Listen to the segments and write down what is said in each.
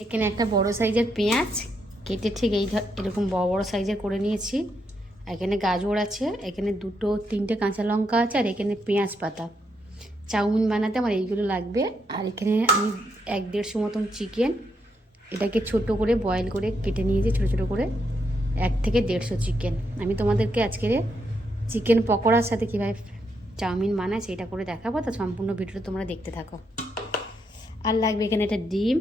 এখানে একটা বড় সাইজের পেঁয়াজ কেটে ঠিক এরকম বড় বড় সাইজের করে নিয়েছি। এখানে গাজর আছে, এখানে দুটো তিনটে কাঁচা লঙ্কা আছে, আর এখানে পেঁয়াজ পাতা। চাউমিন বানাতে আমার এইগুলো লাগবে। আর এখানে আমি 1-1.5 মতন চিকেন, এটাকে ছোট করে বয়েল করে কেটে নিয়েছি ছোটো ছোটো করে। 1 থেকে 150 চিকেন। আমি তোমাদেরকে আজকে চিকেন পকোড়ার সাথে কীভাবে চাউমিন বানায় সেটা করে দেখাবো, তো সম্পূর্ণ ভিডিওটা তোমরা দেখতে থাকো। আর লাগবে এখানে একটা ডিম,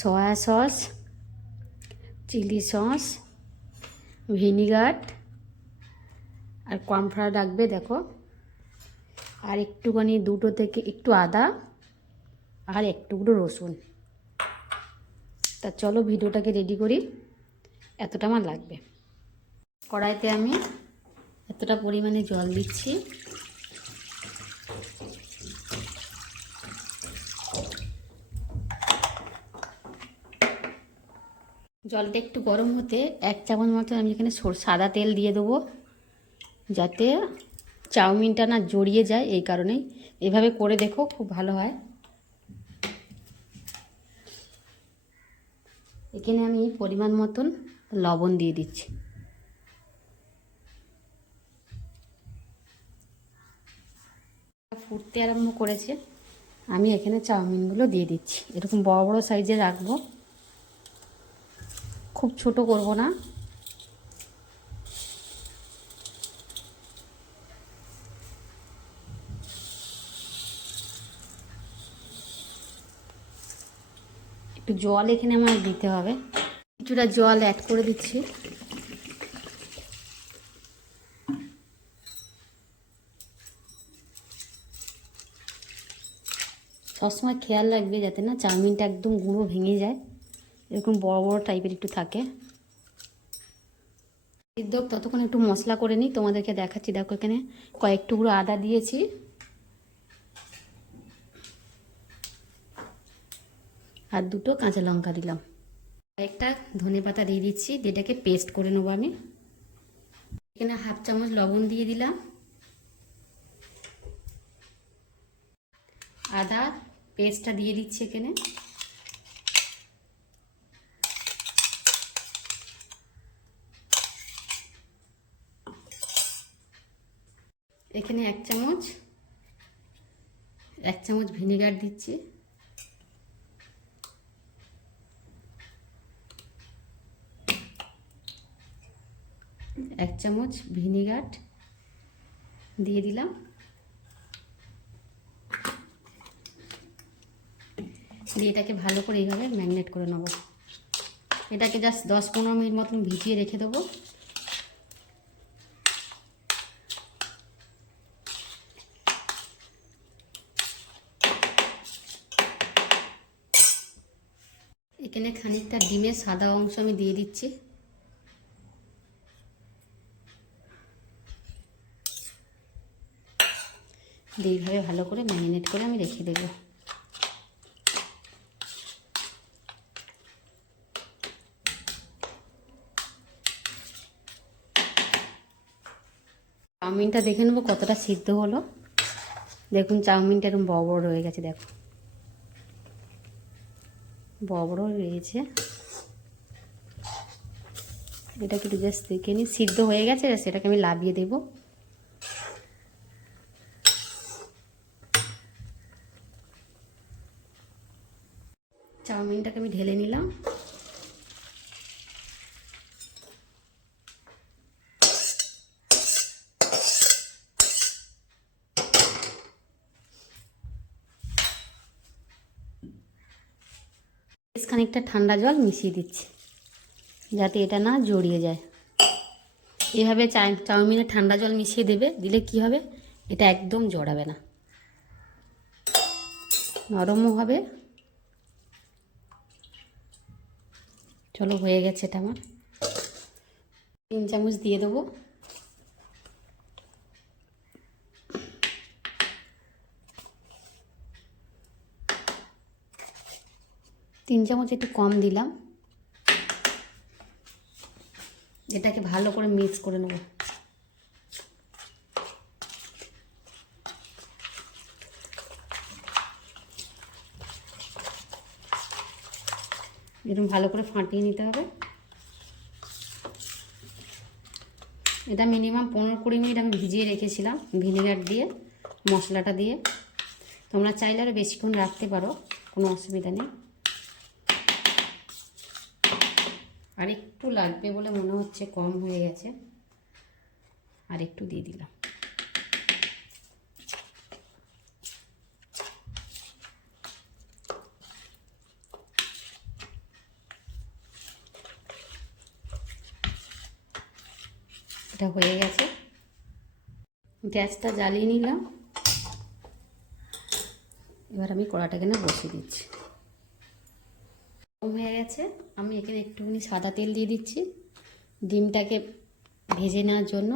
soya sauce, chilli sauce, vinegar, আর কর্নফ্লাওয়ার লাগবে দেখো, আর একটুখানি দুটো থেকে একটু আদা, আর একটুকরো রসুন। তা চলো ভিডিওটাকে রেডি করি। এতটা আমার লাগবে। কড়াইতে আমি এতটা পরিমাণে জল দিচ্ছি। জলটা একটু গরম হতে 1 চামচ মতো আমি এখানে সাদা তেল দিয়ে দেবো, যাতে চাউমিনটা না জড়িয়ে যায়। এই কারণেই এভাবে করে দেখো, খুব ভালো হয়। এখানে আমি পরিমাণ মতন লবণ দিয়ে দিচ্ছি। ফুটতে আরম্ভ করেছে, আমি এখানে চাউমিনগুলো দিয়ে দিচ্ছি। এরকম বড় বড় সাইজে রাখবো, খুব ছোট করব না। একটু জল এখানে আমার দিতে হবে, কিছুটা জল অ্যাড করে দিচ্ছি। সবসময় খেয়াল রাখবে যাতে না চাউমিনটা একদম গুঁড়ো ভেঙে যায়, এরকম বড় বড় টাইপের একটু থাকে। সিদ্ধ ততক্ষণ একটু মশলা করে নিই, তোমাদেরকে দেখাচ্ছি। দেখো এখানে কয়েক টুকরো আদা দিয়েছি, আর দুটো কাঁচা লঙ্কা দিলাম, কয়েকটা ধনেপাতা দিয়ে দিচ্ছি। যেটাকে পেস্ট করে নেবো আমি। এখানে 1/2 চামচ লবণ দিয়ে দিলাম, আদা পেস্টটা দিয়ে দিচ্ছি এখানে। এখানে 1 চামচ ভিনেগার দিচ্ছি। এক চামচ ভিনেগার দিয়ে দিলাম। দিয়ে এটাকে ভালো করে এইভাবে ম্যারিনেট করে নেব। এটাকে জাস্ট 10-15 মিনিট মতন ভিজিয়ে রেখে দেবো। এখানে খানিকটা ডিমের সাদা অংশ আমি দিয়ে দিচ্ছি। দিয়ে এইভাবে ভালো করে ম্যারিনেট করে আমি রেখে দেবো। চাউমিনটা দেখে নেবো কতটা সিদ্ধ হলো। দেখুন চাউমিনটা এরকম বড় বড় হয়ে গেছে, দেখো বড় বড় রয়েছে। এটাকে একটু জাস্ট দেখে নিই সিদ্ধ হয়ে গেছে, সেটাকে আমি লাভিয়ে দেবো। চাউমিনটাকে আমি ঢেলে নিলাম। বেশ খানিকটা ঠান্ডা জল মিশিয়ে দিচ্ছি, যাতে এটা না জড়িয়ে যায়। এভাবে চাউমিনে ঠান্ডা জল মিশিয়ে দেবে, দিলে কি হবে, এটা একদম জড়াবে না, নরমও হবে। চলো হয়ে গেছে এটা আমার। 3 চামচ দিয়ে দেবো। তিন চামচ একটু কম দিলাম। এটাকে ভালো করে মিক্স করে নেব। এরকম ভালো করে ফাটিয়ে নিতে হবে। এটা মিনিমাম 15-20 মিনিট আমি ভিজিয়ে রেখেছিলাম ভিনেগার দিয়ে, মশলাটা দিয়ে। তোমরা চাইলে আরও বেশিক্ষণ রাখতে পারো, কোনো অসুবিধা নেই। আর একটু লাগবে বলে মনে হচ্ছে, কম হয়ে গেছে, আর একটু দিয়ে দিলাম। এটা হয়ে গেছে, গ্যাসটা জ্বালিয়ে নিলাম। এবার আমি কড়াটাকে না বসিয়ে দিচ্ছি। গরম হয়ে গেছে, আমি এখানে একটুখানি সাদা তেল দিয়ে দিচ্ছি ডিমটাকে ভেজে নেওয়ার জন্য।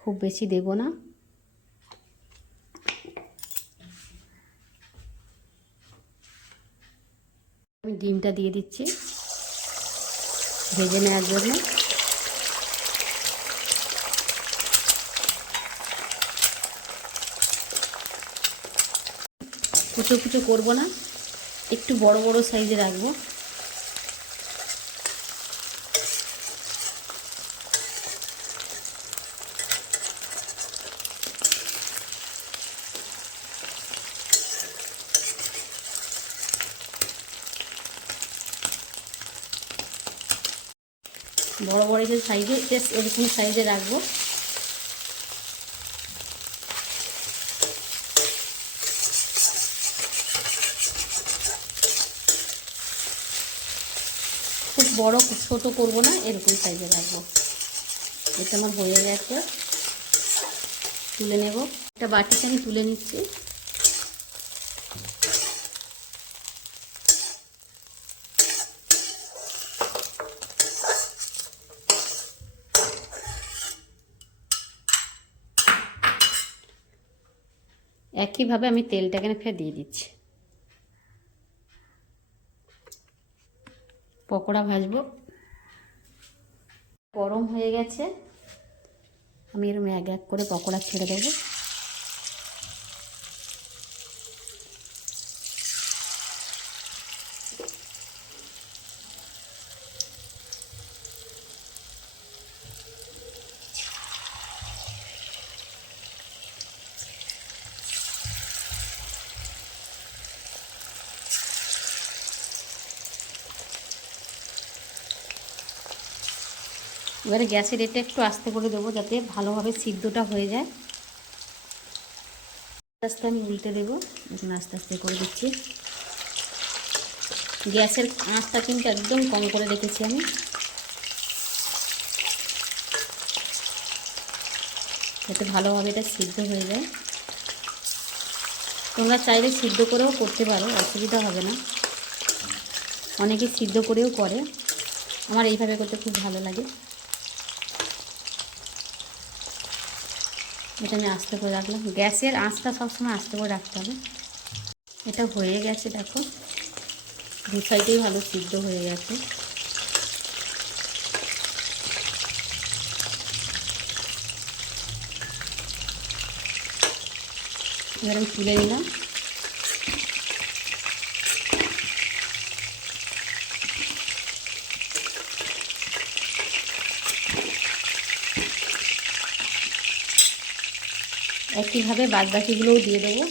খুব বেশি দেব না। আমি ডিমটা দিয়ে দিচ্ছি ভেজে নেওয়ার জন্য। কুচো কুচো করবো না, একটু বড় বড় সাইজে রাখবো। বড় বড় যে সাইজে, এরকম সাইজে রাখবো। খুব বড় ছোট করবো না, এরকম সাইজে রাখবো। এটা আমার হয়ে গেছে, তুলে নেব। একটা বাটিতে আমি তুলে নিচ্ছি। একইভাবে আমি তেলটাকে ফের দিয়ে দিচ্ছি। পকোড়া ভাজবো। গরম হয়ে গেছে, আমি এরকম এক এক করে পকোড়া ছেড়ে দেবো। এবারে গ্যাসের এটা একটু আস্তে করে দেবো, যাতে ভালোভাবে সিদ্ধটা হয়ে যায়। আস্তে আস্তে আমি উল্টে দেবো। এখন আস্তে আস্তে করে দিচ্ছি। গ্যাসের আঁচটা কিন্তু একদম কম করে রেখেছি আমি, যাতে ভালোভাবে এটা সিদ্ধ হয়ে যায়। তোমরা চাইলে সিদ্ধ করেও করতে পারো, অসুবিধা হবে না। অনেকে সিদ্ধ করেও করে, আমার এইভাবে করতে খুব ভালো লাগে। এটা আমি আস্তে করে রাখলাম। গ্যাসের আঁচটা সবসময় আস্তে করে রাখতে হবে। এটা হয়ে গেছে, দেখো দু সাইডেই ভালো সিদ্ধ হয়ে গেছে। এবার আমি তুলে নিলাম। একইভাবে বাদবাকিগুলোও দিয়ে দেবো।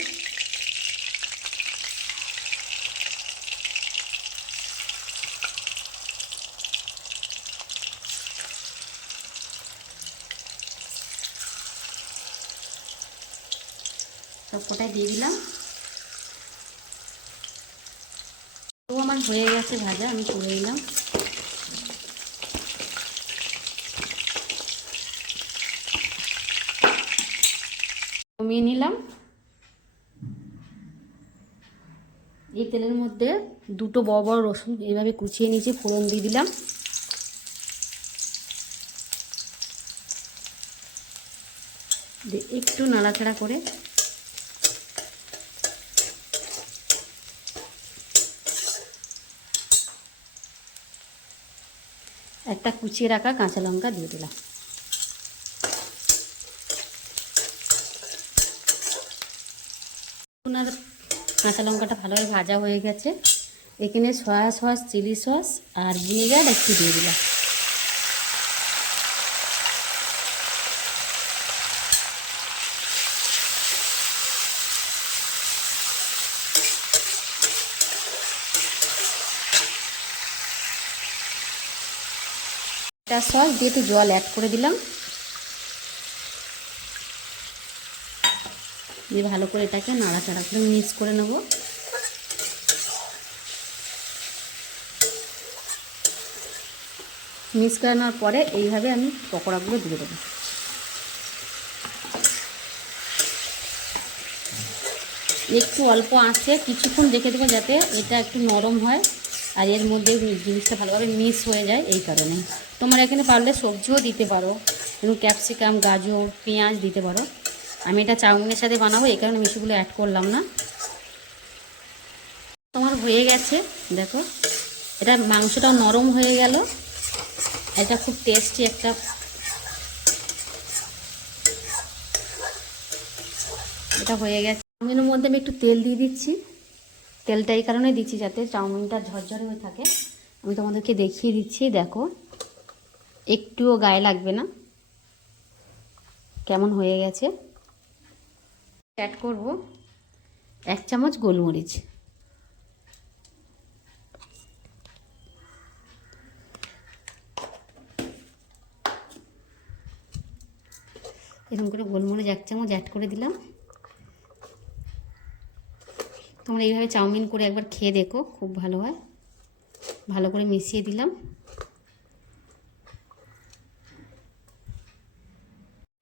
সবকটাই দিয়ে দিলাম। তো আমার হয়ে গেছে ভাজা, আমি তুলে নিলাম। কমিয়ে নিলাম। এই তেলের মধ্যে দুটো বড় বড় রসুন এইভাবে কুচিয়ে নিয়েছি, ফোড়ন দিয়ে দিলাম। একটু নাড়াচাড়া করে একটা কুচিয়ে রাখা কাঁচা লঙ্কা দিয়ে দিলাম। আর কাঁচা লঙ্কাটা ভালোভাবে ভাজা হয়ে গেছে। এখানে সয়া সস, চিলি সস আর ভিনেগার একটু দিয়ে দিলাম। একটা সস দিয়ে একটু জল অ্যাড করে দিলাম, দিয়ে ভালো করে এটাকে নাড়াচাড়া করে মিক্স করে নেব। মিক্স করে নেওয়ার পরে এইভাবে আমি পকোড়াগুলো দিয়ে দেবো। একটু অল্প আঁচে কিছুক্ষণ রেখে দেবো যাতে এটা একটু নরম হয় আর এর মধ্যে জিনিসটা ভালোভাবে মিক্স হয়ে যায়। এই কারণে তোমরা এখানে পারলে সবজিও দিতে পারো, এবং ক্যাপসিকাম, গাজর, পেঁয়াজ দিতে পারো। আমি এটা চাউমিনের সাথে বানাবো, এই কারণে মিষ্টিগুলো অ্যাড করলাম না। তোমার হয়ে গেছে, দেখো এটা মাংসটাও নরম হয়ে গেল। এটা খুব টেস্টি একটা, এটা হয়ে গেছে। চাউমিনের মধ্যে আমি একটু তেল দিয়ে দিচ্ছি। তেলটা এই কারণে দিচ্ছি যাতে চাউমিনটা ঝরঝরে হয়ে থাকে। আমি তোমাদেরকে দেখিয়ে দিচ্ছি, দেখো একটুও গায়ে লাগবে না, কেমন হয়ে গেছে। অ্যাড করব 1 চামচ গোলমরিচ, এরকম করে গোলমরিচ 1 চামচ অ্যাড করে দিলাম। তোমরা এইভাবে চাউমিন করে একবার খেয়ে দেখো, খুব ভালো হয়। ভালো করে মিশিয়ে দিলাম।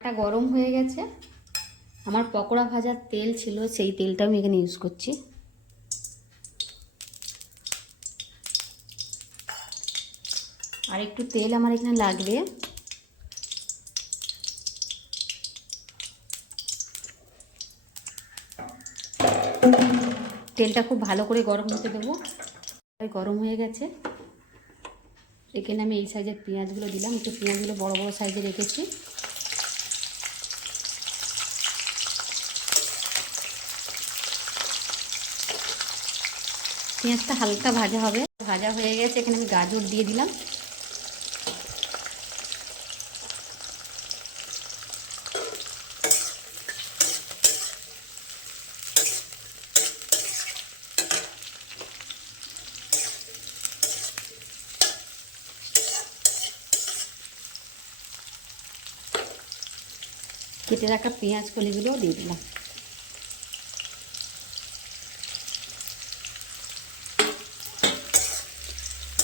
এটা গরম হয়ে গেছে। আমার পকোড়া ভাজার তেল ছিল, সেই তেলটা আমি এখানে ইউজ করছি। আর একটু তেল আমার এখানে লাগবে। তেলটা খুব ভালো করে গরম হতে দেবো। গরম হয়ে গেছে। এখানে আমি এই সাইজের পেঁয়াজগুলো দিলাম, একটু পেঁয়াজগুলো বড় বড় সাইজে রেখেছি। পেঁয়াজটা হালকা ভাজা হবে, ভাজা হয়ে গেছে। এখানে আমি গাজর দিয়ে দিলাম। কেটে রাখা পেঁয়াজ কলিগুলোও দিয়ে দিলাম।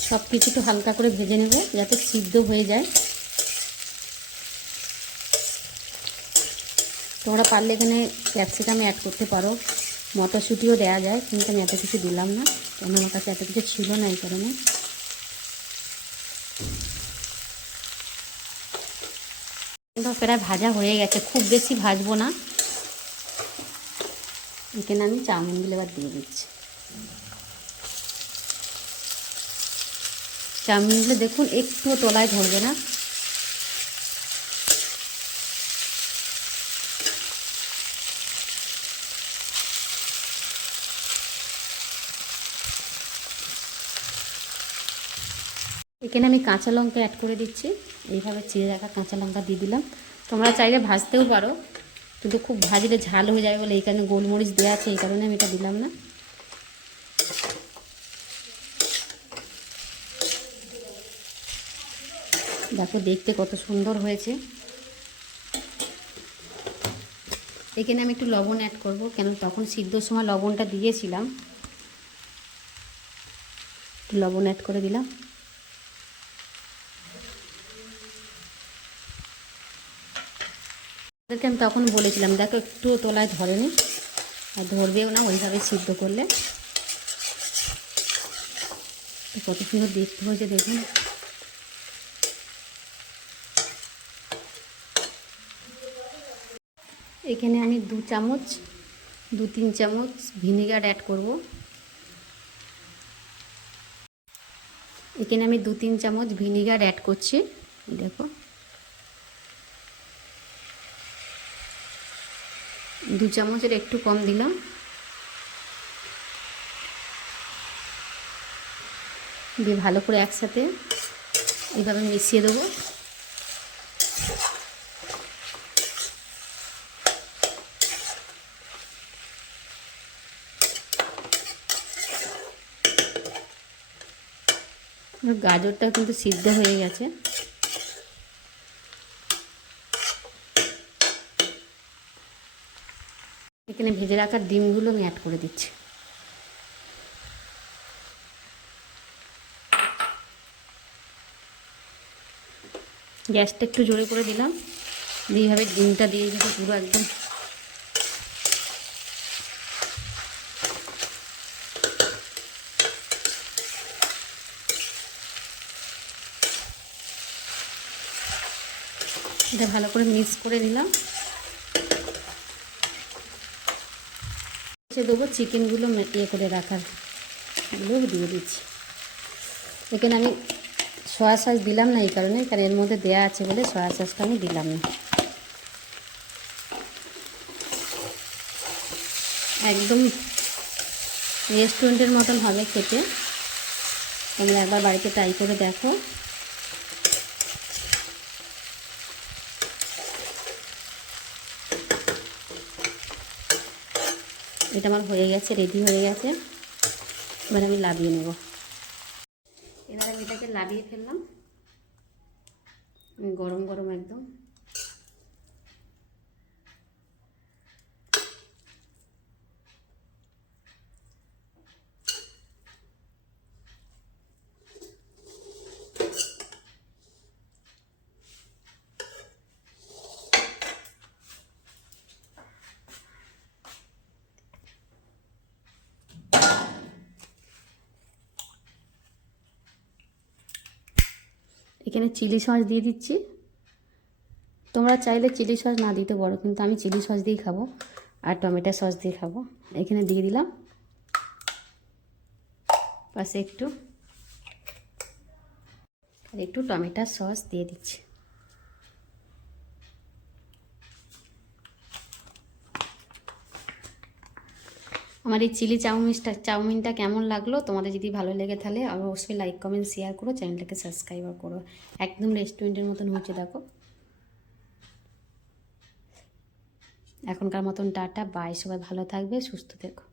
সব কিছু একটু হালকা করে ভেজে নেবে যাতে সিদ্ধ হয়ে যায়। তোমরা পারলে এখানে ক্যাপসিকাম অ্যাড করতে পারো, মটরশুঁটিও দেওয়া যায়, কিন্তু আমি এত কিছু দিলাম না, কেন আমার কাছে এত কিছু ছিল না, এই কারণে। প্রায় ভাজা হয়ে গেছে, খুব বেশি ভাজবো না। এখানে আমি চাউমিনগুলো এবার দিয়ে দিচ্ছি। চাউমিনগুলো দেখুন একটুও তলায় ধরবে না। এখানে আমি কাঁচা লঙ্কা অ্যাড করে দিচ্ছি। এইভাবে চিড়ে রাখা কাঁচা লঙ্কা দিয়ে দিলাম। তোমরা চাইলে ভাজতেও পারো, কিন্তু খুব ভাজলে ঝাল হয়ে যাবে বলে এই কারণে গোলমরিচ দেওয়া আছে, এই কারণে আমি এটা দিলাম না। দেখো দেখতে কত সুন্দর হয়েছে। এখানে আমি একটু লবণ অ্যাড করব, কেন তখন সিদ্ধর সময় লবণটা দিয়েছিলাম। একটু লবণ অ্যাড করে দিলাম। ওদেরকে আমি তখন বলেছিলাম দেখো একটুও তলায় ধরেনি, আর ধরবেও না ওইভাবে সিদ্ধ করলে। কত সুন্দর দেখতে হয়েছে দেখুন। এখানে আমি 2-3 চামচ ভিনেগার অ্যাড করব। এখানে আমি 2-3 চামচ ভিনেগার অ্যাড করছি। দেখো 2 চামচের একটু কম দিলাম। দিয়ে ভালো করে একসাথে এইভাবে মিশিয়ে দেবো। গাজরটা কিন্তু সিদ্ধ হয়ে গেছে। এখানে ভেজে রাখা ডিমগুলো আমি অ্যাড করে দিচ্ছি। গ্যাসটা একটু জোরে করে দিলাম, দিয়ে এইভাবে ডিমটা দিয়ে যদি পুরো একদম এটা ভালো করে মিক্স করে দিলাম। দেবো চিকেনগুলো ইয়ে করে রাখার এগুলো দিয়ে দিচ্ছি। এখানে আমি সয়া সস দিলাম না এই কারণে, কারণ এর মধ্যে দেওয়া আছে বলে সয়া সসটা আমি দিলাম না। একদম রেস্টুরেন্টের মতন হবে খেতে। তোমরা একবার বাড়িতে ট্রাই করে দেখো। এটা আমার হয়ে গেছে, রেডি হয়ে গেছে। এবার আমি লাভিয়ে নেব। এবার আমি এটাকে লাভিয়ে ফেললাম, গরম গরম একদম। এখানে চিলি সস দিয়ে দিচ্ছি। তোমরা চাইলে চিলি সস না দিতে পারো, কিন্তু আমি চিলি সস দিয়েই খাবো আর টমেটো সস দিয়ে খাবো। এখানে দিয়ে দিলাম, পাশে একটু আর একটু টমেটো সস দিয়ে দিচ্ছি। আমার এই চিলি চাউমিনটা কেমন লাগলো, তোমাদের যদি ভালো লেগে তাহলে অবশ্যই লাইক কমেন্ট শেয়ার করো, চ্যানেলটাকে সাবস্ক্রাইব করো। একদম রেস্টুরেন্টের মতন হচ্ছে দেখো। এখনকার মতন টাটা বাই, সবাই ভালো থাকবে, সুস্থ থেকো।